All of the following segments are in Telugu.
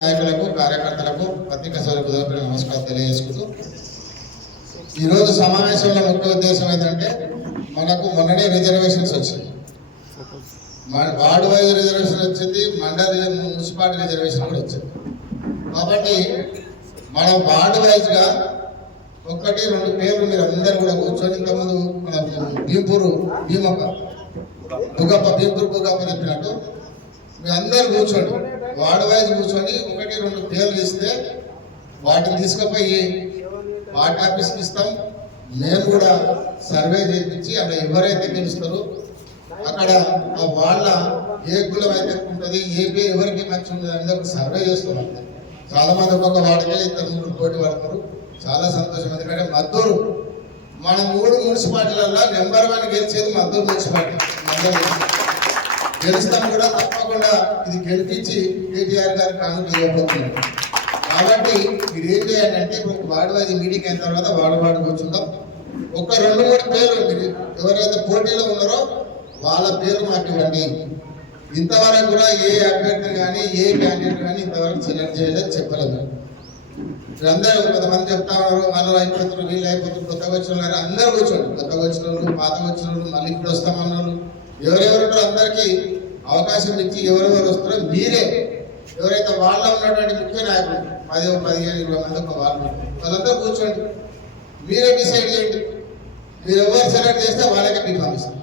నాయకులకు కార్యకర్తలకు పత్రికా సోదరులకు నమస్కారం తెలియజేసుకుంటూ ఈరోజు సమావేశంలో ముఖ్య ఉద్దేశం ఏంటంటే మనకు మొన్ననే రిజర్వేషన్స్ వచ్చింది మన వార్డు వైజ్ రిజర్వేషన్ వచ్చింది మండల మున్సిపాలిటీ రిజర్వేషన్ కూడా వచ్చింది. కాబట్టి మనం వార్డు వైజ్గా ఒకటి రెండు పేర్లు మీరు అందరూ కూడా కూర్చొని ఇంతకుముందు మన భీంపూరు భీమప్ప బుగప్ప భీంపూర్ బుగప్ప చెప్పినట్టు మీ అందరు కూర్చోండి. వార్డు వైజ్ కూర్చొని ఒకటి రెండు పేర్లు ఇస్తే వాటిని తీసుకుపోయి వార్డ్ ఆఫీస్కి ఇస్తాం. మేము కూడా సర్వే చేయించి అక్కడ ఎవరైతే గెలుస్తారో అక్కడ ఆ వాళ్ళ ఏ కులం అయితే ఉంటుంది ఏ పేరు ఎవరికి మంచి ఉంటుంది అనేది ఒక సర్వే చేస్తున్నాం చాలా మంది ఒక్కొక్క వాడికి ఇద్దరు ముగ్గురు పోటీ పడతారు. చాలా సంతోషం. ఎందుకంటే మద్దూరు మన మూడు మున్సిపాలిటీలలో నెంబర్ వన్ గెలిచేది మద్దూరు మున్సిపాలిటీ. గెలుస్తాం కూడా తప్పకుండా ఇది గెలిపించి కేటీఆర్ గారి కానుక ఇవ్వబోతున్నాం కాబట్టి మీరు ఏం చేయాలంటే ఇప్పుడు మీటింగ్ అయిన తర్వాత వార్డు కూర్చుందాం ఒక రెండు మూడు పేర్లు మీరు ఎవరైతే పోటీలో ఉన్నారో వాళ్ళ పేరు మాకు ఇవ్వండి. ఇంతవరకు కూడా ఏ అభ్యర్థి కానీ ఏ క్యాండిడేట్ కానీ ఇంతవరకు సెలెక్ట్ చేయలేదు చెప్పలేదు. అందరూ కొంతమంది చెప్తా ఉన్నారు వాళ్ళు అయిపోతున్నారు వీళ్ళు అయిపోతున్నారు కొత్తగా వచ్చిన అందరూ కూర్చోండి. కొత్తగా వచ్చిన వాళ్ళు పాత వచ్చిన వాళ్ళు మళ్ళీ ఇప్పుడు వస్తామన్నారు ఎవరెవరు అందరికీ అవకాశం ఇచ్చి ఎవరెవరు వస్తారో మీరే. ఎవరైతే వాళ్ళ ఉన్నటువంటి ముఖ్య నాయకులు పది పదిహేను ఇరవై మంది ఒక వాళ్ళు. వాళ్ళందరూ కూర్చోండి. మీరే డిసైడ్ చేయండి. మీరు ఎవరు సెలెక్ట్ చేస్తే వాళ్ళకే మీకు పంపిస్తాం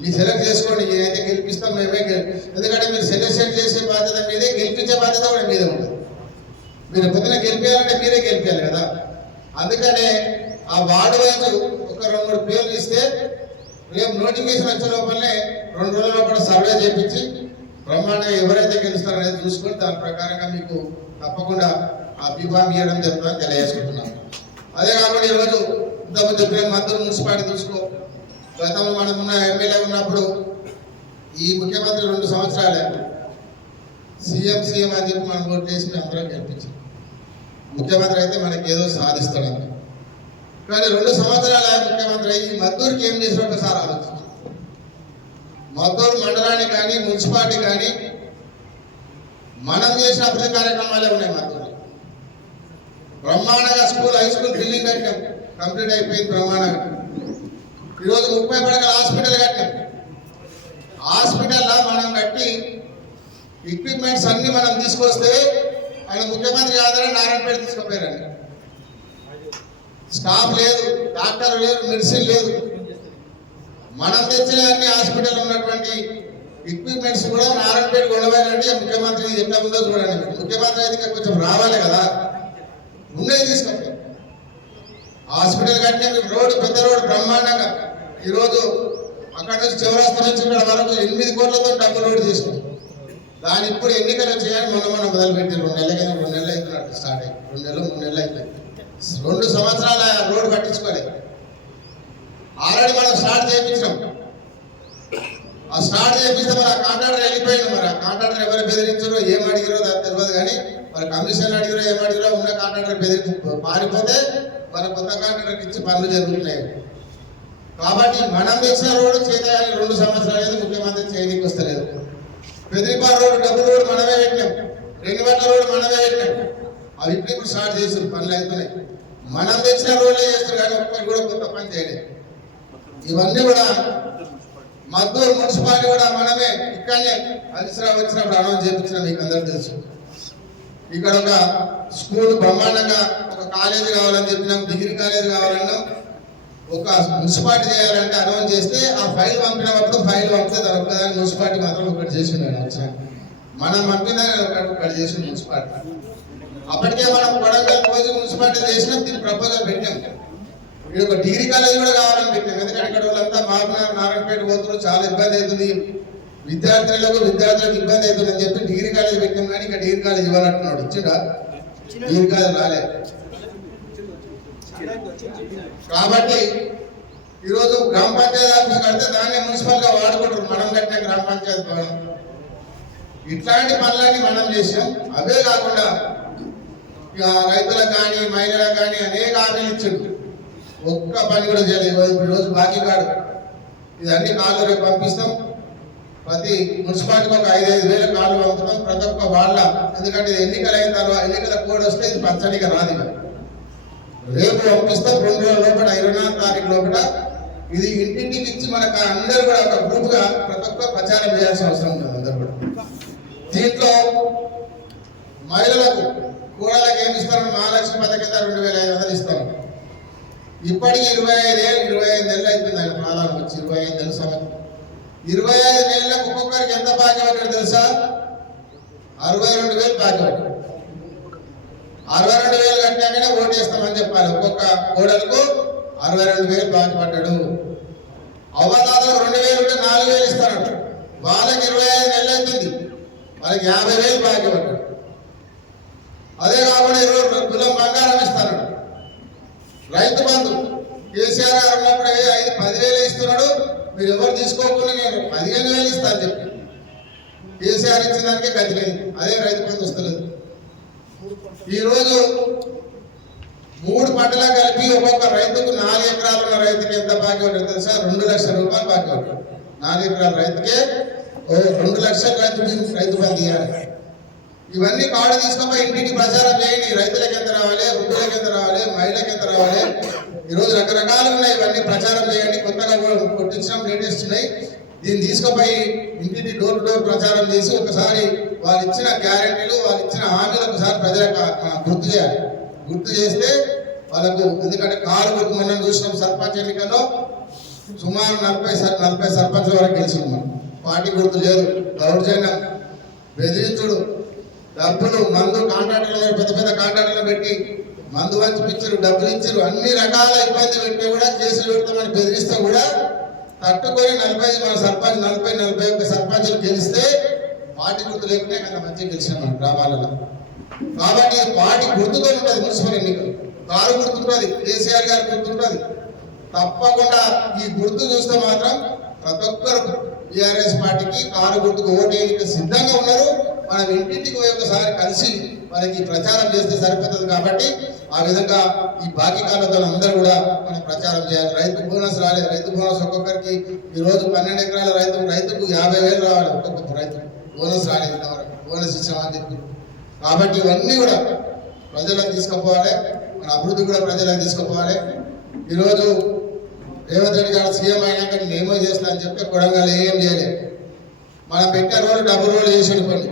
మీరు సెలెక్ట్ చేసుకోండి. నేనైతే గెలిపిస్తాం మేమే గెలి. ఎందుకంటే మీరు సెలెక్షన్ చేసే బాధ్యత మీదే గెలిపించే బాధ్యత కూడా మీదే ఉంటుంది. మీరు పొద్దున గెలిపించాలంటే మీరే గెలిపించాలి కదా. అందుకనే ఆ వార్డు వైజ్ ఒక రెండు మూడు పేర్లు ఇస్తే రేపు నోటిఫికేషన్ వచ్చే లోపలనే రెండు రోజుల లోపల సర్వే చేపించి బ్రహ్మాండంగా ఎవరైతే గెలుస్తారో అనేది చూసుకొని దాని ప్రకారంగా మీకు తప్పకుండా ఆ బీఫామ్ ఇవ్వడం జరుగుతుందని తెలియజేసుకుంటున్నాను అదే కాకుండా ఈరోజు ఇంతకుముందు చెప్పిన మద్దతు మున్సిపాలిటీ చూసుకో గతంలో మనం ఉన్న ఎమ్మెల్యే ఉన్నప్పుడు ఈ ముఖ్యమంత్రి రెండు సంవత్సరాలే సీఎం సీఎం అని చెప్పి మనం ఓటు చేసి మేము అందరం గెలిపించాం. ముఖ్యమంత్రి అయితే మనకి ఏదో సాధిస్తాడని. కానీ రెండు సంవత్సరాల ముఖ్యమంత్రి అయ్యి ఈ ఏం చేసిన ఒకసారి ఆలోచన మద్దూరు మండలాన్ని కానీ మున్సిపాలిటీ కానీ మనం చేసిన అభివృద్ధి కార్యక్రమాలే ఉన్నాయి మద్దూరు బ్రహ్మాండంగా స్కూల్ హై స్కూల్ బిల్డింగ్ కట్టాం. కంప్లీట్ అయిపోయింది బ్రహ్మాండంగా. ఈరోజు ముప్పై పడకల హాస్పిటల్ కట్టాం. హాస్పిటల్లో మనం కట్టి ఎక్విప్మెంట్స్ అన్ని మనం తీసుకొస్తే ఆయన ముఖ్యమంత్రి కాదని నారాయణపేట తీసుకుపోయారండి. స్టాఫ్ లేదు డాక్టర్ లేరు మెడిసిన్ లేదు. మనం తెచ్చిన అన్ని హాస్పిటల్ ఉన్నటువంటి ఎక్విప్మెంట్స్ కూడా నారాయణపేట ఉండవేనండి ముఖ్యమంత్రి ఎంత ఉందో చూడండి. ముఖ్యమంత్రి అయితే కొంచెం రావాలి కదా. ఉన్నాయి తీసుకుంటాం హాస్పిటల్ కట్టిన రోడ్డు పెద్ద రోడ్డు బ్రహ్మాండంగా. ఈరోజు అక్కడ నుంచి చివరాస్త నుంచి ఇక్కడ వరకు ఎనిమిది కోట్లతో డబ్బు రోడ్డు తీసుకుంటాం దాని ఇప్పుడు ఎన్నికలు వచ్చాయని మొన్న మొన్న మొదలుపెట్టి రెండు నెలల కింద రెండు నెలలు అవుతున్నట్టు స్టార్ట్ అయ్యి రెండు నెలలు మూడు నెలలు అవుతాయి రెండు సంవత్సరాల రోడ్డు కట్టించుకోలేదు. ఆల్రెడీ మనం స్టార్ట్ చేయించాం. ఆ స్టార్ట్ చేపిస్తే మరి ఆ కాంట్రాక్టర్ వెళ్ళిపోయింది మరి. ఆ కాంట్రాక్టర్ ఎవరు బెదిరించారో ఏం అడిగారో దానికి తెలియదు కానీ మరి కమిషన్ అడిగారో ఏం అడిగారో ఉన్న కాంట్రాక్టర్ బెదిరించి మారిపోతే మరి కొత్త కాంట్రాక్టర్కి ఇచ్చి పనులు జరుగుతున్నాయి. కాబట్టి మనం తెచ్చిన రోడ్డు చేయాలి రెండు సంవత్సరాలు అయితే ముఖ్యమంత్రి చేయడానికి వస్తలేదు పెదిరిపాడు రోడ్డు డబ్బులు రోడ్డు మనమే పెట్టాం. రెండుగట్ల రోడ్డు మనమే పెట్టాం. అవి ఇప్పుడు స్టార్ట్ చేసాం పనులు అవుతున్నాయి మనం తెచ్చిన రోడ్లే చేస్తారు కానీ ఒక్కటి కూడా కొత్త పని చేయలేదు. ఇవన్నీ కూడా మద్దూరు మున్సిపాలిటీ కూడా మనమే ఇక్కడనే అలిసిరా వచ్చినప్పుడు అనౌన్స్ చేయించిన మీకు అందరూ తెలుసు. ఇక్కడ ఒక స్కూల్ బ్రహ్మాండంగా ఒక కాలేజీ కావాలని చెప్పినాం డిగ్రీ కాలేజీ కావాలన్నాం. ఒక మున్సిపాలిటీ చేయాలంటే అనౌన్స్ చేస్తే ఆ ఫైల్ పంపినప్పుడు ఫైల్ పంపితే దాని మున్సిపాలిటీ మాత్రం ఒకటి చేసిండు వచ్చిన. మనం పంపిన ఒకటి ఒకటి మున్సిపాలిటీ. అప్పటికే మనం కొడంగల్ పోయి మున్సిపాలిటీ చేసినాం దీని ప్రపోజల్ పెట్టాం. ఇది ఒక డిగ్రీ కాలేజ్ కూడా కావాలని పెట్టాం ఎందుకంటే ఇక్కడ వాళ్ళంతా మాకున్నారు నారాయణపేట పోతున్నారు. చాలా ఇబ్బంది అవుతుంది. విద్యార్థులకు విద్యార్థులకు ఇబ్బంది అవుతుంది అని చెప్పి డిగ్రీ కాలేజ్ పెట్టాం కానీ ఇక్కడ డిగ్రీ కాలేజ్ ఇవ్వాలంటున్నాడు. ఇచ్చిండా డిగ్రీ కాలేజ్ రాలేదు కాబట్టి ఈరోజు గ్రామ పంచాయతీ ఆఫీస్ కడితే దాన్ని మున్సిపల్గా వాడుకుంటారు. మనం కట్టిన గ్రామ పంచాయతీ భవనం. ఇట్లాంటి పనులన్నీ మనం చేసాం అవే కాకుండా ఇక రైతులకు కానీ మహిళలకు కానీ అనేక హామీలు ఇచ్చిండు. ఒక్క పని కూడా చేయలేదు. ఇప్పుడు రోజు బాకీ కాడు ఇదన్నీ కాళ్ళు రేపు పంపిస్తాం. ప్రతి మున్సిపాలిటీకి ఒక ఐదు ఐదు వేల కాళ్ళు పంపుతాం. ప్రతి ఒక్క వాళ్ళ ఎందుకంటే ఇది ఎన్నికలు అయిన తర్వాత ఎన్నికల కోడ్ వస్తే ఇది పచ్చడిగా రాదు రేపు పంపిస్తాం. రెండు రోజుల లోపల ఇరవై నాలుగు తారీఖు లోపల. ఇది ఇంటింటికి ఇచ్చి మనకు అందరూ కూడా ఒక గ్రూప్గా ప్రతి ఒక్క ప్రచారం చేయాల్సిన అవసరం ఉంది అందరూ కూడా. దీంట్లో మహిళలకు కూడలకు ఏమి ఇస్తారు? మహాలక్ష్మి పథకం కింద రెండు వేల ఐదు వందలు ఇస్తారు ఇప్పటికి ఇరవై ఐదు ఏళ్ళు ఇరవై ఐదు నెలలు అయిపోయింది ఆయన ప్రాణాలు వచ్చి ఇరవై ఐదు నెలల సమయం ఇరవై ఐదు నెలలకు ఒక్కొక్కరికి ఎంత బాకీ పడ్డాడు తెలుసా? అరవై రెండు వేలు బాకీ పడ్డాడు అరవై రెండు వేలు కట్టినాకనే ఓటు వేస్తామని చెప్పాలి. ఒక్కొక్క కోడలకు అరవై రెండు వేలు బాకీ పడ్డాడు అవతాతలకు రెండు వేలు ఉంటే నాలుగు వేలు ఇస్తారంట. వాళ్ళకి ఇరవై ఐదు నెలలు అవుతుంది వాళ్ళకి యాభై వేలు బాకీ పడ్డాడు అదే కాకుండా ఇరవై తులం బంగారం ఇస్తారు. కేసీఆర్ గారు ఉన్నప్పుడు ఐదు పదివేలు ఇస్తున్నాడు. మీరు ఎవరు తీసుకోకుండా నేను పదిహేను వేలు ఇస్తాను చెప్పి. కేసీఆర్ ఇచ్చిన దానికే గతి లేదు. అదే రైతు బంధు వస్తలేదు. ఈరోజు మూడు పంటలు కలిపి ఒక్కొక్క రైతుకు నాలుగు ఎకరాలు ఉన్న రైతుకి ఎంత బాకీ ఉంటుంది తెలుసా? రెండు లక్షల రూపాయలు బాకీ ఉంటుంది. నాలుగు ఎకరాల రైతుకే రెండు లక్షల రైతు మీరు రైతు బంధు ఇవ్వాలి ఇవన్నీ కాడ తీసుకుపోయి ఇంటికి ప్రచారం చేయండి. రైతులకు ఎంత రావాలి? వృద్ధులకు ఎంత రావాలి? మహిళలకు ఎంత రావాలి? ఈరోజు రకరకాలు ఉన్నాయి. ఇవన్నీ ప్రచారం చేయండి. కొత్తగా కొట్టించడం లేటెస్ట్ ఉన్నాయి. దీన్ని తీసుకుపోయి ఇంటికి డోర్ టు డోర్ ప్రచారం చేసి ఒకసారి వాళ్ళు ఇచ్చిన గ్యారెంటీలు వాళ్ళు ఇచ్చిన హామీలు ఒకసారి ప్రజలకు గుర్తు చేయాలి. గుర్తు చేస్తే వాళ్ళకు ఎందుకంటే కారు గుర్తు మనం చూసినాం సర్పంచ్ ఎన్నికల్లో. సుమారు నలభై నలభై సర్పంచ్ల వరకు గెలిచినాం మనం. పార్టీ గుర్తు లేదు. దౌర్జన్యం. బెదిరించుడు. డబ్బులు మందు కాంట్రాక్టర్లు పెద్ద పెద్ద కాంట్రాక్టర్లు పెట్టి మందు పంచిపించరు డబ్బులు ఇచ్చారు అన్ని రకాల ఇబ్బంది పెట్టి కూడా కేసులు పెడతామని బెదిరిస్తే కూడా తట్టుకొని నలభై మన సర్పంచ్ నలభై నలభై ఒక్క సర్పంచులు గెలిస్తే పార్టీ గుర్తు లేకుండా కదా మంచిగా గెలిచిన మన గ్రామాలలో. కాబట్టి పార్టీ గుర్తుతో ఉంటుంది మున్సిపల్ ఎన్నికలు. కారు గుర్తుంటుంది కేసీఆర్ గారు గుర్తుంటుంది. తప్పకుండా ఈ గుర్తు చూస్తే మాత్రం ప్రతి ఒక్కరు టీఆర్ఎస్ పార్టీకి కారు గుర్తుకు ఓటేయడానికి సిద్ధంగా ఉన్నారు. మనం ఇంటింటికి పోయి ఒకసారి కలిసి మనకి ప్రచారం చేస్తే సరిపోతుంది కాబట్టి ఆ విధంగా ఈ బాకీ కాలంతో అందరూ కూడా మనం ప్రచారం చేయాలి. రైతు బోనస్ రాలేదు. రైతు బోనస్ ఒక్కొక్కరికి ఈ రోజు పన్నెండు ఎకరాల రైతు రైతుకు యాభై వేలు రావాలి. ఒక్కొక్క రైతు బోనస్ రాలేదు ఇంతవరకు. బోనస్ ఇచ్చామని చెప్పి. కాబట్టి ఇవన్నీ కూడా ప్రజలకు తీసుకుపోవాలి. మన అభివృద్ధి కూడా ప్రజలకు తీసుకుపోవాలి. ఈరోజు రేవంత్ రెడ్డి గారు సీఎం అయినాక నేమో చేస్తా అని చెప్పి కొడంగల్ ఏం చేయలేదు. మనం పెట్టిన రోజు డబ్బు రోజులు చేసి కొన్ని.